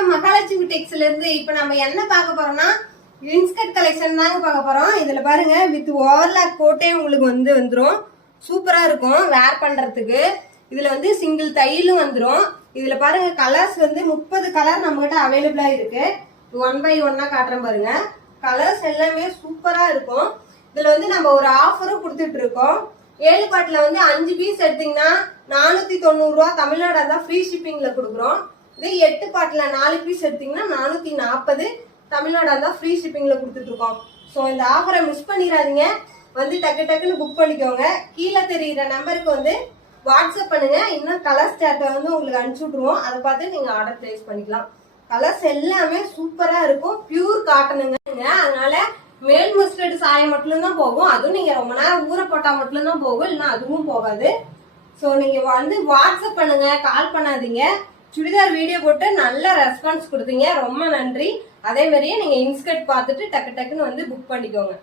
வணக்கம் மகாலட்சுமி டெக்ஸ்ல இருந்து. இப்ப நம்ம என்ன பார்க்க போறோம்னா இன்ஸ்கர்ட் கலெக்ஷன் தாங்க பார்க்க போறோம். இதுல பாருங்க வித் ஓவர்லாக் கோட்டே உங்களுக்கு வந்துரும். சூப்பரா இருக்கும் வேர் பண்றதுக்கு. இதுல சிங்கிள் தையலும் வந்துரும். இதுல பாருங்க கலர்ஸ் 30 கலர் நம்ம கிட்ட அவைலபிளா இருக்கு. 1 by 1 காட்டுறேன் பாருங்க. கலர்ஸ் எல்லாமே சூப்பரா இருக்கும். இதுல நம்ம ஒரு ஆஃபரும் கொடுத்துட்டு இருக்கோம். 7 பாட்டுல 5 பீஸ் எடுத்தீங்கன்னா 490 ரூபா தமிழ்நாடு தான் ஃப்ரீ ஷிப்பிங்ல கொடுக்குறோம். இதே 8 பாட்டுல 4 பீஸ் எடுத்தீங்கன்னா 440 தமிழ்நாடு தான் ஃப்ரீ ஷிப்பிங்ல கொடுத்துட்டு இருக்கோம். ஸோ இந்த ஆஃபரை மிஸ் பண்ணிடாதீங்க. டக்கு டக்குன்னு புக் பண்ணிக்கோங்க. கீழே தெரியுற நம்பருக்கு வாட்ஸ்அப் பண்ணுங்க. இன்னும் கலர் ஸ்டார்ட்டை உங்களுக்கு அனுப்பிச்சு விட்டுருவோம். அதை பார்த்து நீங்க ஆர்டர் பிளேஸ் பண்ணிக்கலாம். கலர்ஸ் எல்லாமே சூப்பரா இருக்கும். பியூர் காட்டனுங்க. அதனால மேல் மஸ்டர்டு சாயம் மட்டும்தான் போகும். அதுவும் நீங்க ரொம்ப நேரம் ஊற போட்டா மட்டும்தான் போகும், இல்லைன்னா அதுவும் போகாது. ஸோ நீங்க வாட்ஸ்அப் பண்ணுங்க, கால் பண்ணாதீங்க. சுடிதார் வீடியோ போட்டு நல்ல ரெஸ்பான்ஸ் கொடுத்தீங்க, ரொம்ப நன்றி. அதே மாதிரியே நீங்க இன்ஸ்கர்ட் பார்த்துட்டு டக்கு டக்குன்னு புக் பண்ணிக்கோங்க.